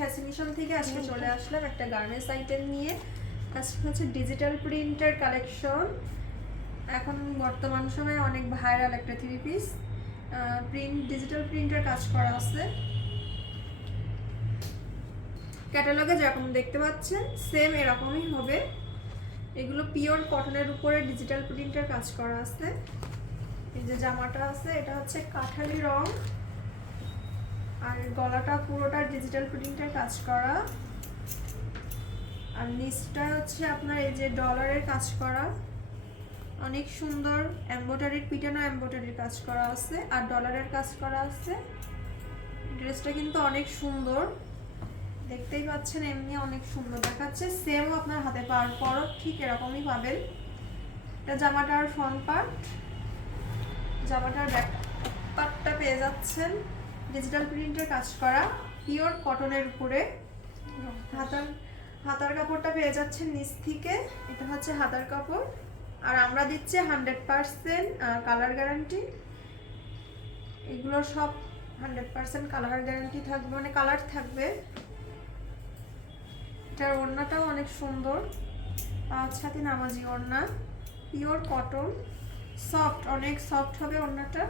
ফ্যাশনেশন থেকে আজকে চলে আসলাম একটা গার্মেন্টস আইটেম নিয়ে। আজকে হচ্ছে ডিজিটাল প্রিন্টের কালেকশন। এখন বর্তমান সময়ে অনেক ভাইরাল একটা থ্রি পিস ডিজিটাল প্রিন্টের কাজ করা আছে। ক্যাটালগে যেরকম দেখতে পাচ্ছেন সেম এরকমই হবে। এগুলো পিওর কটনের উপরে ডিজিটাল প্রিন্টের কাজ করা আছে। এই যে জামাটা আছে এটা হচ্ছে কাঠালি রং, আর গলাটা পুরোটা ডিজিটাল প্রিন্টের কাজ করা, আর নিচটা হচ্ছে আপনার এই যে ডলারের কাজ করা, অনেক সুন্দর এমব্রয়ডারির পিটানো এমব্রয়ডারির কাজ করা আছে আর ডলারের কাজ করা আছে। ড্রেসটা কিন্তু অনেক সুন্দর, দেখতেই পাচ্ছেন এমনি অনেক সুন্দর দেখাচ্ছে। সেমও আপনার হাতে পাওয়ার পরও ঠিক এরকমই পাবেন। এটা জামাটার ফ্রন্ট পার্ট, জামাটার ব্যাক পার্টটা পেয়ে যাচ্ছেন ডিজিটাল প্রিন্টের কাজ করা পিওর কটনের উপরে। হাতার কাপড়টা পেয়ে যাচ্ছেন নিচ থেকে, এটা হচ্ছে হাতার কাপড়, আর আমরা দিচ্ছি 100% কালার গ্যারান্টি। এগুলো সব 100% কালার গ্যারান্টি থাকবে, মানে কালার থাকবে। এটার ওড়নাটাও অনেক সুন্দর, 5 হাতি নামাজি ওড়না, পিওর কটন, সফট, অনেক সফট হবে ওড়নাটা।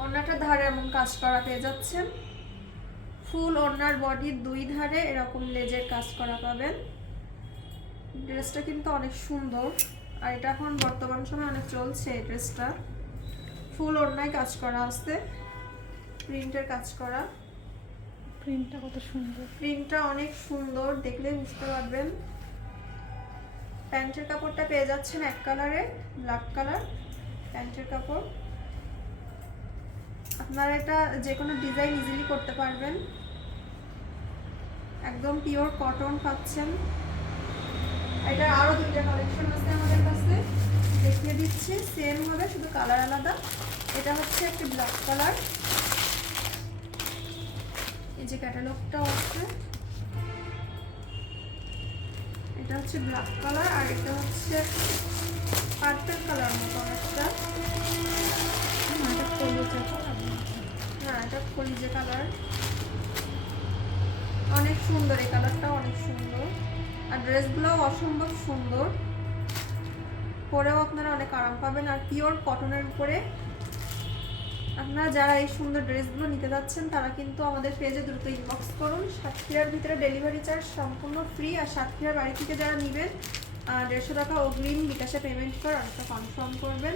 ওড়নাটার ধারে এমন কাজ করা পেয়ে যাচ্ছেন। ফুল ওড়নার বডির দুই ধারে এরকম লেজের কাজ করা পাবেন। ড্রেসটা কিন্তু অনেক সুন্দর, আর এটা এখন বর্তমান সময়ে অনেক চলছে এই ড্রেসটা। ফুল ওড়নায় কাজ করা আছে, প্রিন্টের কাজ করা। প্রিন্টটা কত সুন্দর, প্রিন্টটা অনেক সুন্দর, দেখলে বুঝতে পারবেন। প্যান্টের কাপড়টা পেয়ে যাচ্ছেন এক কালারে, ব্ল্যাক কালার প্যান্টের কাপড়। আপনারা এটা যে কোনো ডিজাইন ইজিলি করতে পারবেন, একদম পিওর কটন পাচ্ছেন। এটা আরো দুইটা কালেকশন আছে আমাদের কাছে, দেখিয়ে দিচ্ছি। সেম হবে, শুধু কালার আলাদা। এটা হচ্ছে একটা ব্ল্যাক কালার, এই যে ক্যাটালগটাও আছে। এটা হচ্ছে ব্ল্যাক কালার, আর এটা হচ্ছে পার্পল কালার মতো একটা। হ্যাঁ, এটা কলিজা কালার, অনেক সুন্দর। এই কালারটা অনেক সুন্দর, আর ড্রেসগুলোও অসম্ভব সুন্দর, পরেও আপনারা অনেক আরাম পাবেন। আর পিওর কটনের উপরে আপনারা যারা এই সুন্দর ড্রেসগুলো নিতে যাচ্ছেন তারা কিন্তু আমাদের পেজে দ্রুত ইনবক্স করুন। সাতক্ষীরার ভিতরে ডেলিভারি চার্জ সম্পূর্ণ ফ্রি, আর সাতক্ষীরার বাড়ি থেকে যারা নেবেন 150 টাকা অগ্রিম বিকাশে পেমেন্ট করে অনেকটা কনফার্ম করবেন।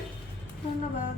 ধন্যবাদ।